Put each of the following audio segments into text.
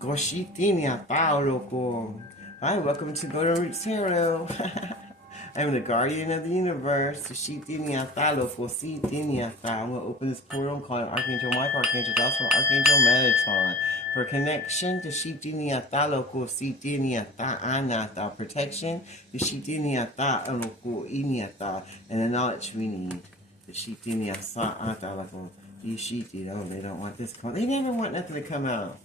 Goshitinia Paolo. Hi, welcome to Golden Roots Tarot. I'm the guardian of the universe. Shitinia Paolo for Sitinia. I'm going to open this portal and call on Archangel Michael, Archangel Joshua, Archangel Metatron. For connection to Shitinia Paolo for Sitinia Anata. Protection to Shitinia Paolo for Iniata. And the knowledge we need. The Shitinia Sa'ata. Oh, they don't want this. They never want nothing to come out.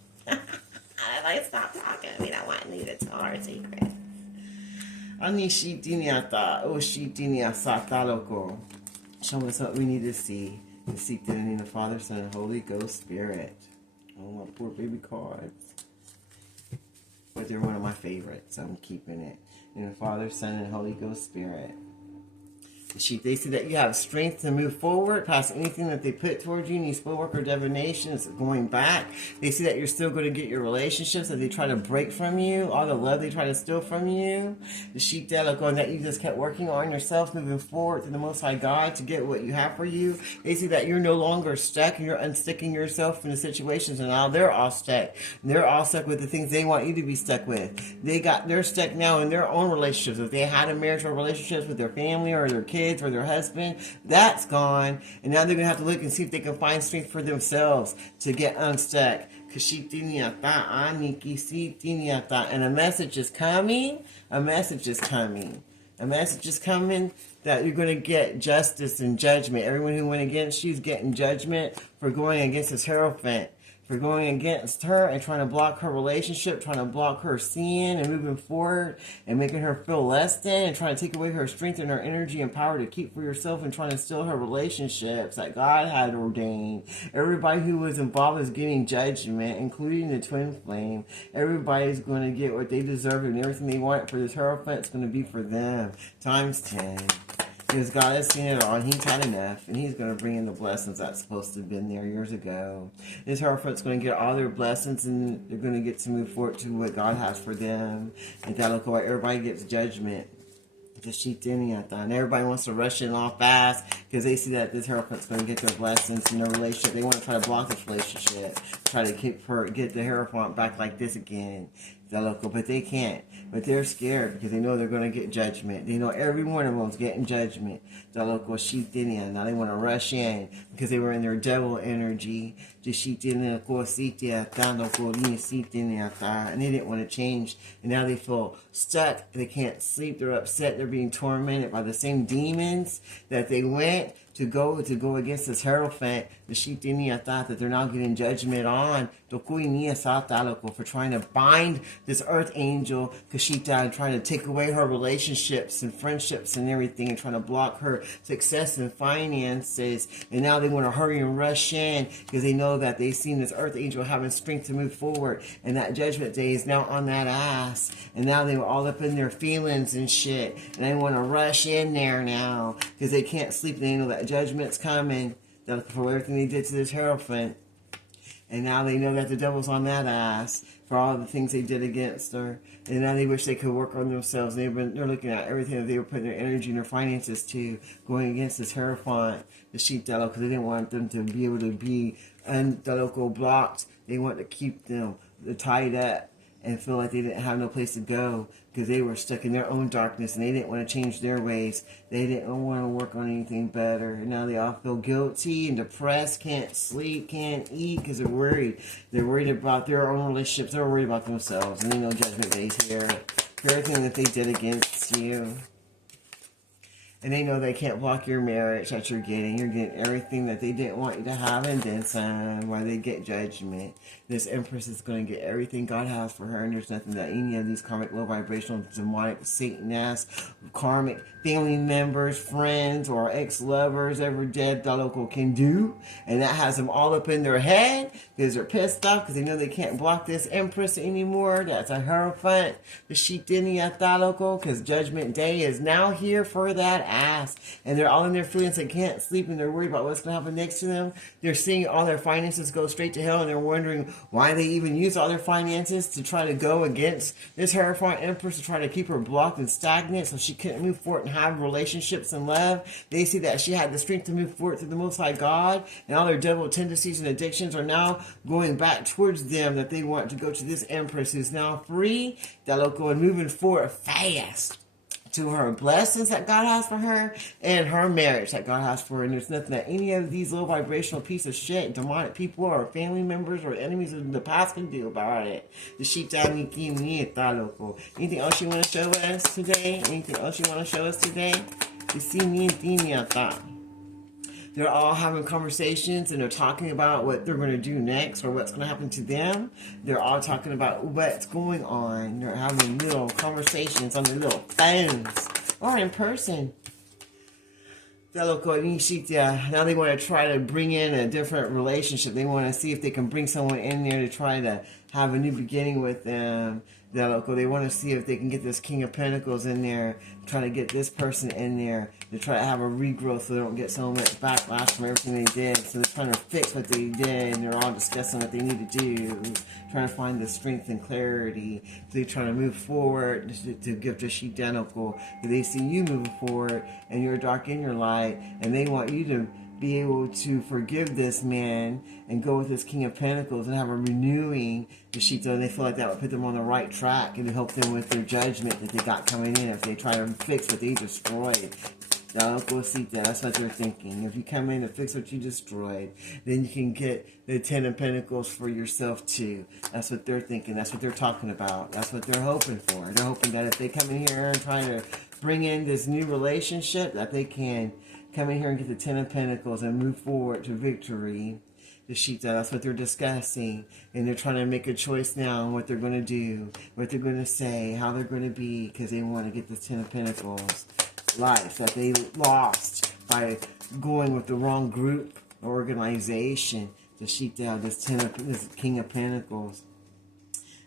Like, stop talking. We don't want you to tell our secrets. Ani shitiniata, oh shitiniasata loco. Show us what we need to see. To seek the name of the Father, Son, and Holy Ghost Spirit. Oh, my poor baby cards. But they're one of my favorites, so I'm keeping it. In the Father, Son, and Holy Ghost Spirit. They see that you have strength to move forward past anything that they put towards you, any spell work or divination is going back. They see that you're still going to get your relationships that they try to break from you, all the love they try to steal from you. The sheep going that you just kept working on yourself, moving forward to the Most High God to get what you have for you. They see that you're no longer stuck and you're unsticking yourself from the situations, and now they're all stuck. And they're all stuck with the things they want you to be stuck with. They're stuck now in their own relationships. If they had a marital relationships with their family or their kids, or their husband, that's gone, and now they're gonna have to look and see if they can find strength for themselves to get unstuck. And a message is coming. A message is coming. A message is coming that you're going to get justice and judgment. Everyone who went against you is getting judgment for going against this Hierophant. For going against her and trying to block her relationship, trying to block her seeing and moving forward and making her feel less than, and trying to take away her strength and her energy and power to keep for yourself, and trying to steal her relationships that God had ordained. Everybody who was involved is getting judgment, including the twin flame. Everybody's going to get what they deserve, and everything they want for this Hierophant is going to be for them. Times 10. Because God has seen it all, and He's had enough, and He's going to bring in the blessings that's supposed to have been there years ago. This Hierophant's going to get all their blessings, and they're going to get to move forward to what God has for them. And that'll go. Everybody gets judgment. And everybody wants to rush in all fast because they see that this Hierophant's going to get their blessings in their relationship. They want to try to block this relationship, try to get the Hierophant back like this again. But they can't. But they're scared because they know they're going to get judgment. They know every one of them's getting judgment. Now they want to rush in because they were in their devil energy. And they didn't want to change. And now they feel stuck. They can't sleep. They're upset. They're being tormented by the same demons that they went to go against this Hierophant. The Shitinia thought that they're now getting judgment on for trying to bind this earth angel Kashita and trying to take away her relationships and friendships and everything, and trying to block her success and finances. And now they want to hurry and rush in because they know that they've seen this earth angel having strength to move forward, and that judgment day is now on that ass. And now they were all up in their feelings and shit, and they want to rush in there now because they can't sleep. They know that judgment's coming for everything they did to this Hierophant. And now they know that the devil's on that ass for all the things they did against her. And now they wish they could work on themselves. They're looking at everything that they were putting their energy and their finances to, going against this Hierophant, the sheep devil, because they didn't want them to be able to be blocked. They want to keep them tied up and feel like they didn't have no place to go because they were stuck in their own darkness and they didn't want to change their ways. They didn't want to work on anything better. And now they all feel guilty and depressed, can't sleep, can't eat because they're worried. They're worried about their own relationships. They're worried about themselves. And they know judgment day's here for everything that they did against you. And they know they can't block your marriage that you're getting. You're getting everything that they didn't want you to have, and then some, while they get judgment. This Empress is going to get everything God has for her, and there's nothing that any of these karmic, low vibrational, demonic, Satan-ass, karmic family members, friends, or ex-lovers ever dead Daloko can do. And that has them all up in their head because they're pissed off because they know they can't block this Empress anymore. That's a Hierophant, the Shitinia Daloko, because Judgment Day is now here for that past. And they're all in their feelings. They can't sleep and they're worried about what's going to happen next to them. They're seeing all their finances go straight to hell and they're wondering why they even use all their finances to try to go against this Hierophant Empress, to try to keep her blocked and stagnant so she couldn't move forward and have relationships and love. They see that she had the strength to move forward to the Most High God, and all their devil tendencies and addictions are now going back towards them, that they want to go to this Empress who's now free, that'll go and moving forward fast to her blessings that God has for her and her marriage that God has for her. And there's nothing that any of these low vibrational piece of shit, demonic people or family members or enemies in the past can do about it. Anything else you want to show us today? Anything else you want to show us today? They're all having conversations and they're talking about what they're going to do next or what's going to happen to them. They're all talking about what's going on. They're having little conversations on their little phones or in person. Now they want to try to bring in a different relationship. They want to see if they can bring someone in there to try to have a new beginning with them. They want to see if they can get this King of Pentacles in there, try to get this person in there to try to have a regrowth so they don't get so much backlash from everything they did. So they're trying to fix what they did and they're all discussing what they need to do, trying to find the strength and clarity. So they're trying to move forward to give to Shidanoko. They see you moving forward and you're dark in your light, and they want you to be able to forgive this man and go with this King of Pentacles and have a renewing the Shita, and they feel like that would put them on the right track and help them with their judgment that they got coming in if they try to fix what they destroyed. That's what they're thinking. If you come in and fix what you destroyed, then you can get the 10 of Pentacles for yourself too. That's what they're thinking. That's what they're talking about. That's what they're hoping for. They're hoping that if they come in here and try to bring in this new relationship, that they can come in here and get the 10 of Pentacles and move forward to victory. The Shita, that's what they're discussing. And they're trying to make a choice now on what they're going to do, what they're going to say, how they're going to be, because they want to get the 10 of Pentacles life that they lost by going with the wrong group or organization. The Shita, this King of Pentacles.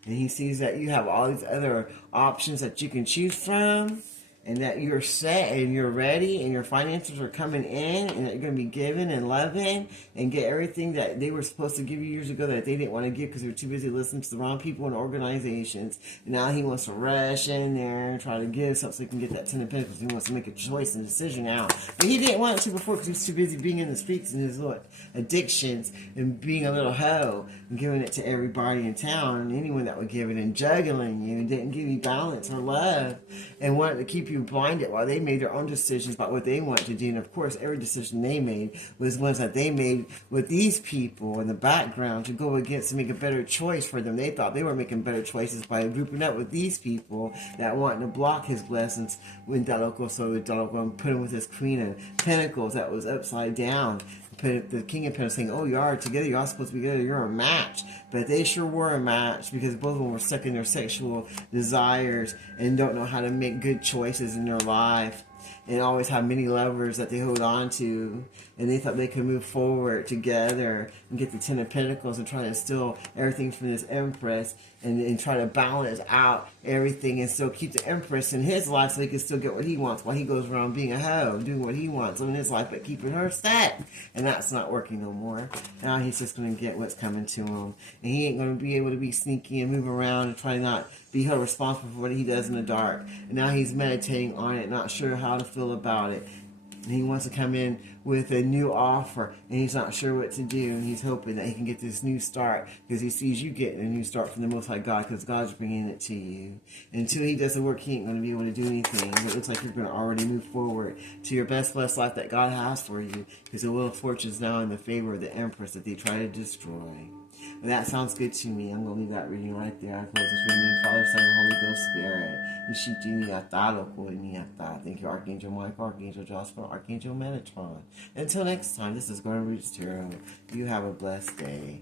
And he sees that you have all these other options that you can choose from, and that you're set and you're ready and your finances are coming in and that you're going to be giving and loving and get everything that they were supposed to give you years ago that they didn't want to give because they were too busy listening to the wrong people and organizations. And now he wants to rush in there and try to give something so he can get that 10 of Pentacles. He wants to make a choice and decision now. But he didn't want to before because he was too busy being in the streets and his little addictions and being a little hoe and giving it to everybody in town and anyone that would give it and juggling you and didn't give you balance or love and wanted to keep you blinded while they made their own decisions about what they want to do. And of course, every decision they made was ones that they made with these people in the background to go against and make a better choice for them. They thought they were making better choices by grouping up with these people that wanted to block his blessings when Daloko, so Daloko put him with his Queen of Pentacles that was upside down. Put the King of Pentacles saying, oh, you are together, you're all supposed to be together, you're a match. But they sure were a match because both of them were stuck in their sexual desires and don't know how to make good choices in their life and always have many lovers that they hold on to, and they thought they could move forward together and get the 10 of Pentacles and try to steal everything from this Empress and try to balance out everything and still keep the Empress in his life so he can still get what he wants while he goes around being a hoe, doing what he wants, living his life, but keeping her set. And that's not working no more. Now he's just going to get what's coming to him. And he ain't going to be able to be sneaky and move around and try to not be held responsible for what he does in the dark. And now he's meditating on it, not sure how to feel about it. And he wants to come in with a new offer, and he's not sure what to do. And he's hoping that he can get this new start because he sees you getting a new start from the Most High God because God's bringing it to you. And until he does the work, he ain't going to be able to do anything. But it looks like you're going to already move forward to your best blessed life that God has for you because the Wheel of Fortune is now in the favor of the Empress that they try to destroy. And that sounds good to me. I'm going to leave that reading right there. I close this reading in the Father, Son, and Holy Ghost Spirit. Thank you, Archangel Michael, Archangel Joshua, Archangel Metatron. Until next time, this is Going to Roots Tarot. You have a blessed day.